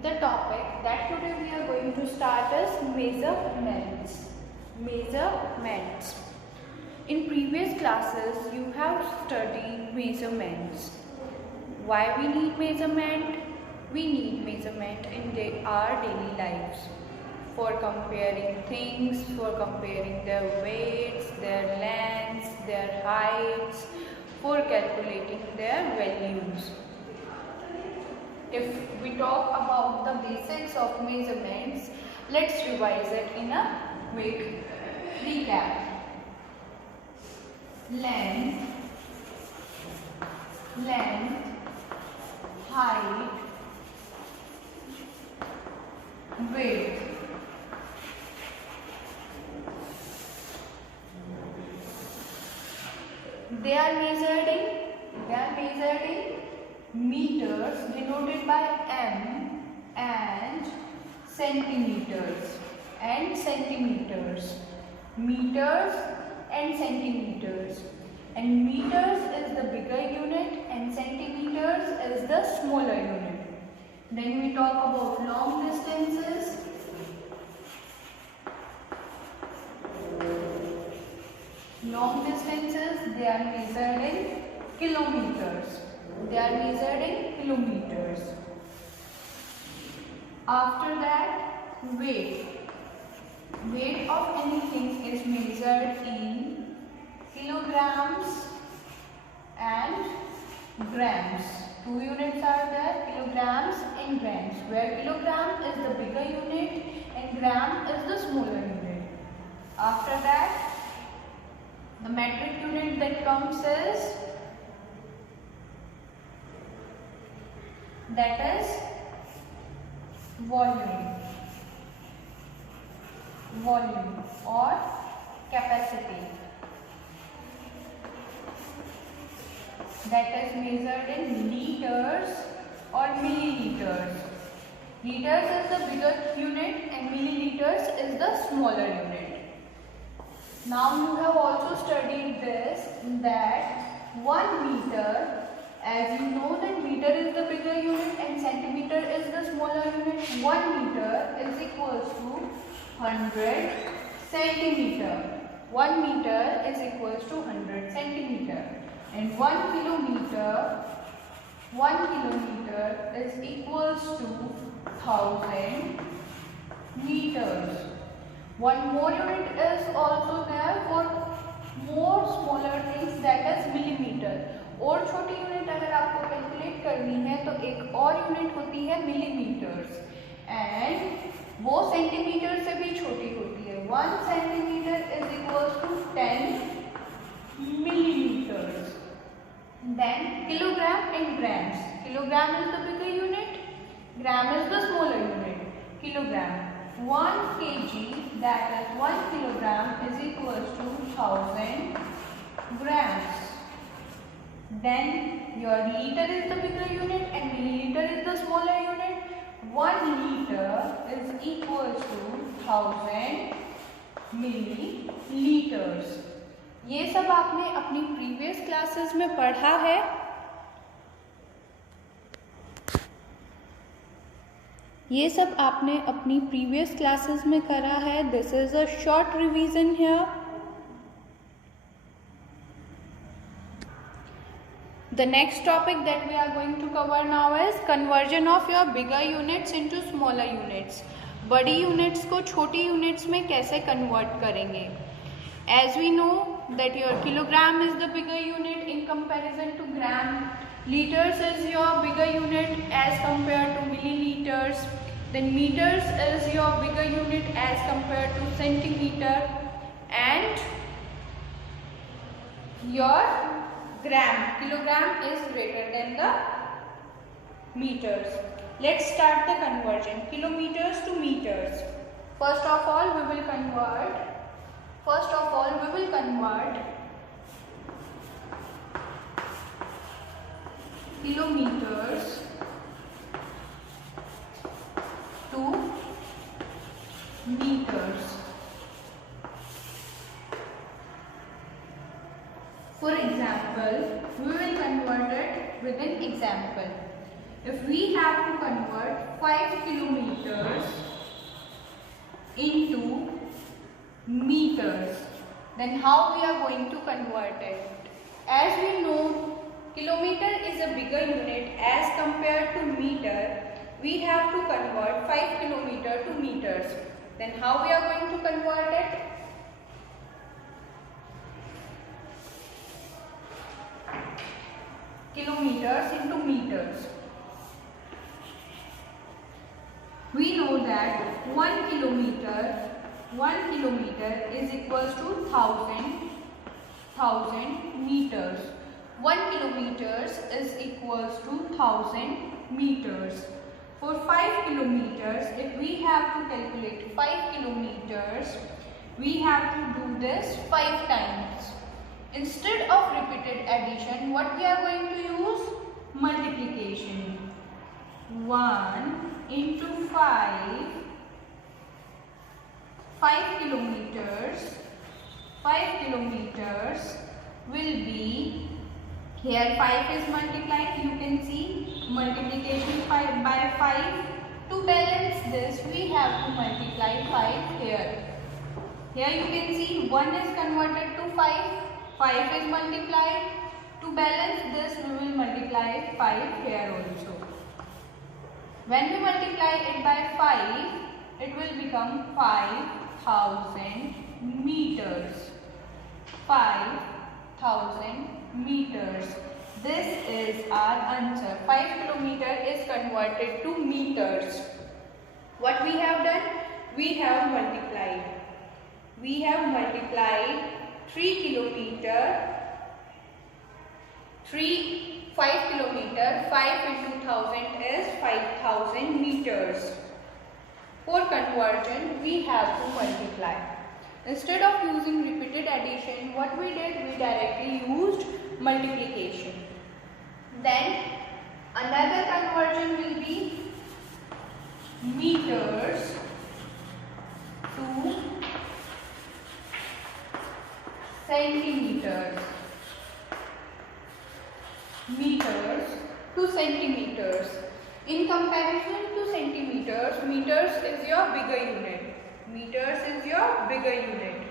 The topic that today we are going to start is measurements. Measurements. In previous classes, you have studied measurements. Why we need measurement? We need measurement in our daily lives for comparing things, for comparing their weights, their lengths, their heights, for calculating their values. If we talk about the basics of measurements, let's revise it in a quick recap. Length, height, width. They are measured in meters denoted by M and centimeters meters and centimeters, and meters is the bigger unit and centimeters is the smaller unit. Then we talk about long distances. They are measured in kilometers. After that, weight of anything is measured in kilograms and grams. Two units are there, kilograms and grams, where kilogram is the bigger unit and gram is the smaller unit. After that, the metric unit that comes is volume or capacity. That is measured in liters or milliliters. Liters is the bigger unit and milliliters is the smaller unit. Now you have also studied this, that 1 meter, as you know that meter is the bigger unit and centimeter is the smaller unit, 1 meter is equals to 100 centimeter. 1 meter is equals to 100 centimeter. And 1 kilometer is equals to 1000 meters. One more unit is also there for more smaller things, that is millimeter. और छोटी unit अगर आपको calculate करनी है तो एक और unit होती है मिलीमीटर्स, एंड वो सेंटीमीटर से भी छोटी होती है. 1 centimetre is equals to 10 millimeters. Then kilogram and grams. Kilogram is the bigger unit, gram is the smaller unit. Kilogram. 1 kg, that is 1 kilogram, is equals to 1000 grams. Then your liter is the bigger unit and milliliter is the smaller unit. 1 liter is equals to 1000 milliliters. ये सब आपने अपनी previous classes में पढ़ा है. This is a short revision here. The next topic that we are going to cover now is conversion of your bigger units into smaller units. बड़ी units को छोटी units में कैसे convert करेंगे? As we know that your kilogram is the bigger unit in comparison to gram. Liters is your bigger unit as compared to milliliters. Then meters is your bigger unit as compared to centimeter. And your kilogram is greater than the meters. Let's start the conversion. Kilometers to meters. First of all, we will convert kilometers to meters. For example, we will convert it with an example. If we have to convert 5 Then how we are going to convert it? As we know, kilometer is a bigger unit as compared to meter. We have to convert 5 kilometer to meters. Then how we are going to convert it? Kilometers into meters. We know that 1 kilometer is equals to 1000 meters. 1 kilometers is equals to 1000 meters. For 5 kilometers, if we have to calculate 5 kilometers, we have to do this 5 times. Instead of repeated addition, what we are going to use? Multiplication. 1 into 5 kilometers. 5 kilometers will be, here 5 is multiplied, you can see multiplication by 5. To balance this, we have to multiply 5 here. Here you can see 1 is converted to 5. 5 is multiplied. To balance this, we will multiply 5 here also. When we multiply it by 5, it will become 5000 meters. 5000 meters. This is our answer. 5 kilometer is converted to meters. What we have done? We have multiplied. 3 kilometer, 5 kilometer, 5 into 1000 is 5000 meters. For conversion, we have to multiply. Instead of using repeated addition, what we did, we directly used multiplication. Then another conversion will be meters to centimeters. Meters to centimeters. In comparison to centimeters, meters is your bigger unit. Meters is your bigger unit.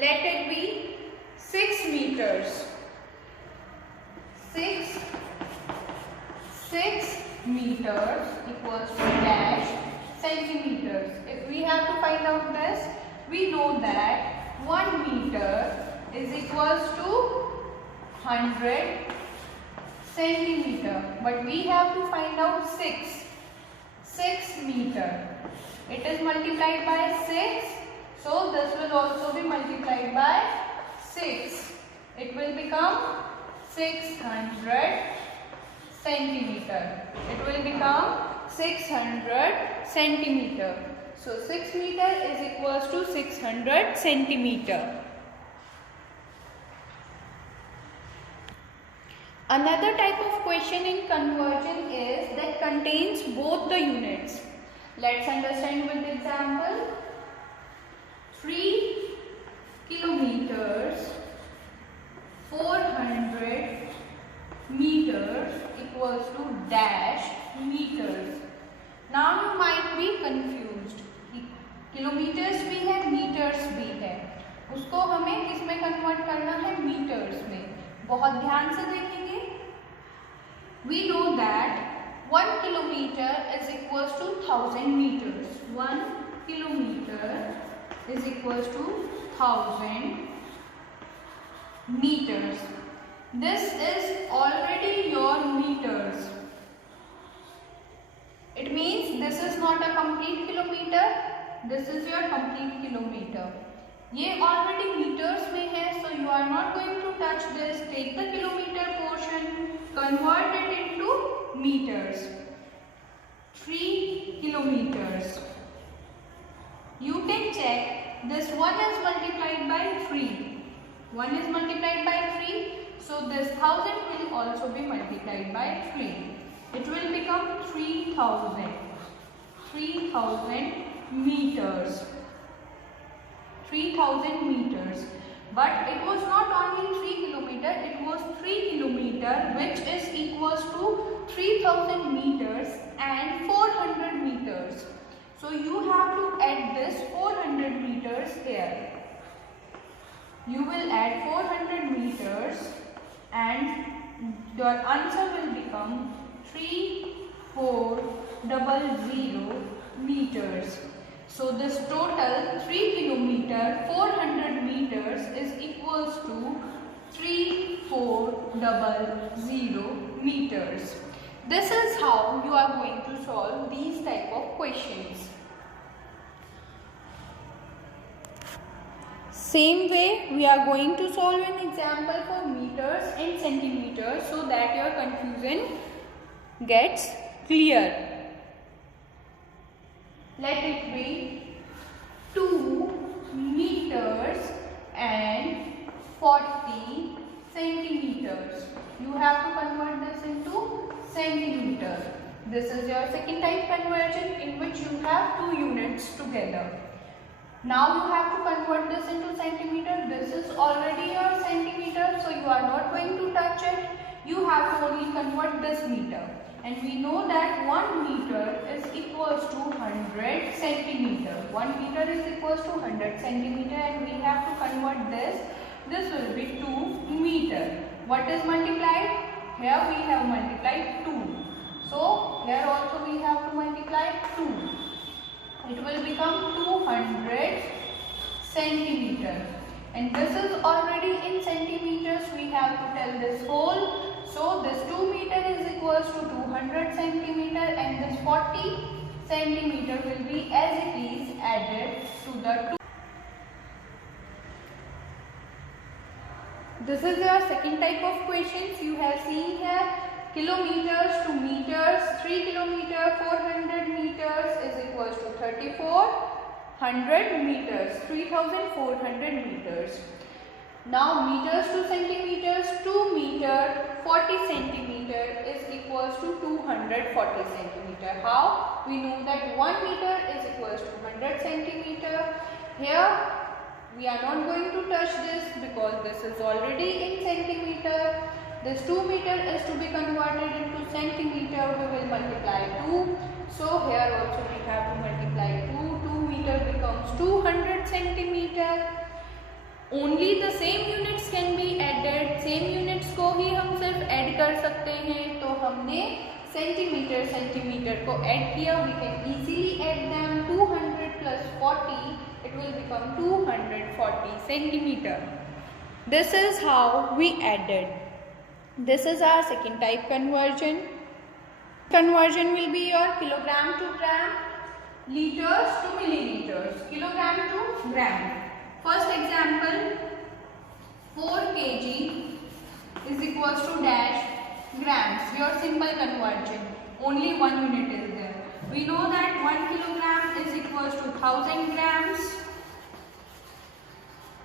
Let it be 6 meters. 6 meters equals to dash centimeters. If we have to find out this, we know that 1 meter is equals to 100 centimeter. But we have to find out 6 meter. It is multiplied by 6. So this will also be multiplied by 6. It will become 600 centimeter. It will become 600 centimeter. So 6 meter is equals to 600 centimeter. Another type of question in conversion is that contains both the units. Let's understand with example. 3 kilometers 400 meters equals to dash meters. Now you might be confused. Kilometres भी है, metres भी है, उसको हमें किसमें convert करना है? Metres में. बहुत ध्यान से देखेंगे. We know that 1 kilometer is equals to 1000 meters. 1 kilometer is equals to 1000 meters. This is already your meters. It means this is not a complete kilometer. This is your complete kilometer. ये already meters में है, so you are not going to touch this. Take the kilometer portion, convert it into meters. 3 kilometers. You can check. This 1 is multiplied by 3. 1 is multiplied by 3. So this 1000 will also be multiplied by 3. It will become 3000. 3000 meters. 3000 meters. But it was not only 3 kilometer, it was 3 kilometer, which is equals to 3000 meters and 400 meters. So you have to add this 400 meters here. You will add 400 meters and your answer will become 3400 meters. So this total 3 kilometer 400 meters is equals to 3400 meters. This is how you are going to solve these type of questions. Same way we are going to solve an example for meters and centimeters so that your confusion gets clear. Let it be 2 meters and 40 centimeters. You have to convert this into centimeter. This is your second type conversion in which you have 2 units together. Now you have to convert this into centimeter. This is already your centimeter, so you are not going to touch it. You have to only convert this meter. And we know that 1 meter is equals to 100 centimeter. 1 meter is equals to 100 centimeter and we have to convert this. This will be 2 meter. What is multiplied? Here we have multiplied 2. So here also we have to multiply 2. It will become 200 centimeter. And this is already in centimeters. We have to tell this whole. So this 2 meter is equals to 200 centimeter and this 40 centimeter will be as it is added to the 2. This is your second type of questions. You have seen here kilometers to meters. 3 kilometer 400 meters is equals to 3400 meters. 3400 meters. Now meters to centimeters. 2 meter 40 centimeter is equals to 240 centimeter. How? We know that 1 meter is equals to 100 centimeter. Here we are not going to touch this because this is already in centimeter. This 2 meter is to be converted into centimeter. We will multiply 2. So here also we have to multiply 2. 2 meter becomes 200 centimeter. Only the same units can be added. Same units को ही हम सिर्फ add कर सकते हैं. तो हमने centimetre को add किया. We can easily add them. 200 plus 40, it will become 240 centimeter. This is how we added. This is our second type conversion. Conversion will be your kilogram to gram, liters to milliliters, kilogram to gram. First example, 4 kg is equals to dash grams. Your simple conversion. Only one unit is there. We know that 1 kilogram is equals to 1000 grams.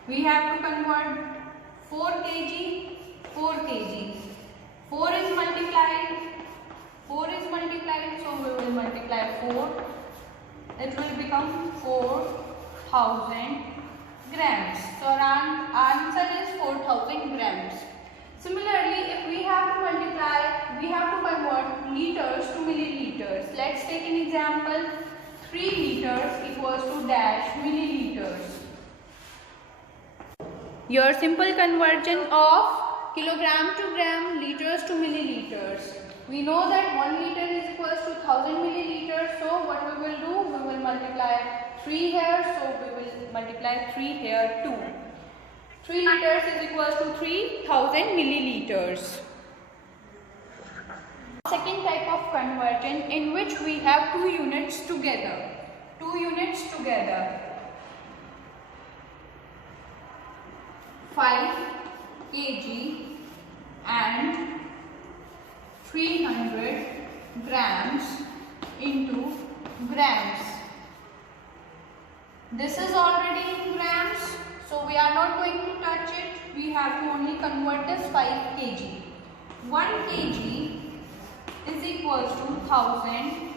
We have to convert 4 kg, 4 kg. 4 is multiplied, so we will multiply 4. It will become 4000 grams. So our answer is 4000 grams. Similarly, if we have to multiply, we have to convert liters to milliliters. Let's take an example. 3 liters equals to dash milliliters. Your simple conversion of kilogram to gram, liters to milliliters. We know that 1 liter is equals to 1000 milliliters. So what we will do? We will multiply 3 here. So we will multiply 3 here too. 3 liters is equals to 3000 milliliters. Second type of conversion in which we have 2 units together. 2 units together. 5 kg and 300 grams into grams. This is already in grams, so we are not going to touch it. We have to only convert this 5 kg. 1 kg is equals to 1000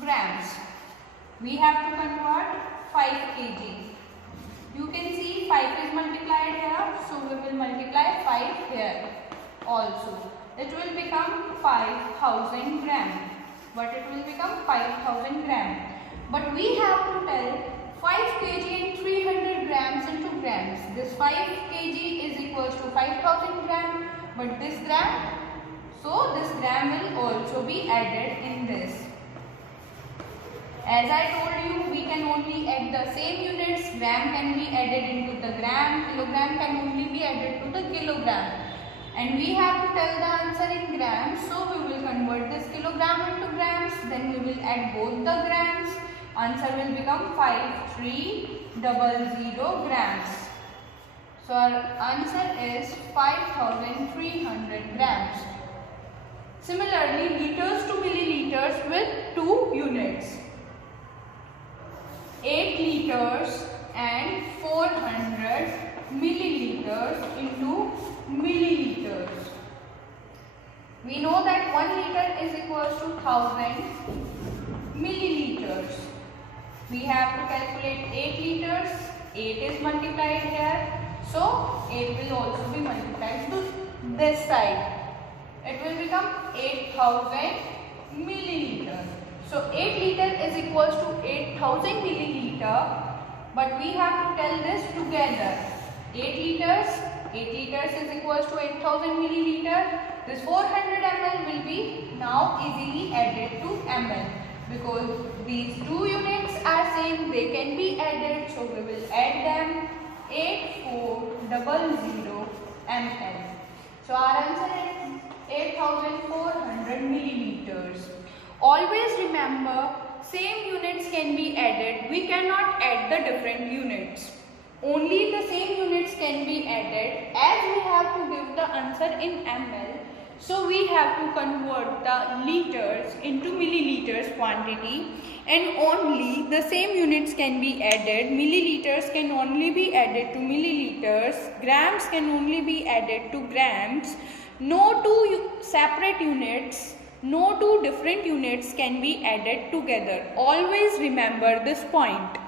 grams. We have to convert 5 kg. You can see 5 is multiplied here, so we will multiply 5 here also. It will become 5000 gram. But it will become 5000 gram. but we have to tell 5 kg and 300 grams into grams. This 5 kg is equals to 5000 gram, but this gram, so this gram will also be added in this. As I told you, we can only add the same units. Gram can be added into the gram, kilogram can only be added to the kilogram. And we have to tell the answer in grams, so we will convert this kilogram into grams, then we will add both the grams. Answer will become 5300 grams. So our answer is 5300 grams. Similarly, liters to milliliters with 2 units. 8 liters and 400 milliliters into milliliters. We know that 1 liter is equals to 1000 milliliters. We have to calculate 8 liters. 8 is multiplied here. So 8 will also be multiplied to this side. It will become 8000 milliliters. So 8 liter is equals to 8000 milliliter, but we have to tell this together. 8 liters is equals to 8000 milliliter. This 400 ml will be now easily added to ml, because these two units are same, they can be added, so we will add them. 8400 ml. So our answer is 8400 milliliters. Always remember, same units can be added. We cannot add the different units. Only the same units can be added, as we have to give the answer in ml. So we have to convert the liters into milliliters quantity, and only the same units can be added. Milliliters can only be added to milliliters. Grams can only be added to grams. No two separate units, no two different units can be added together. Always remember this point.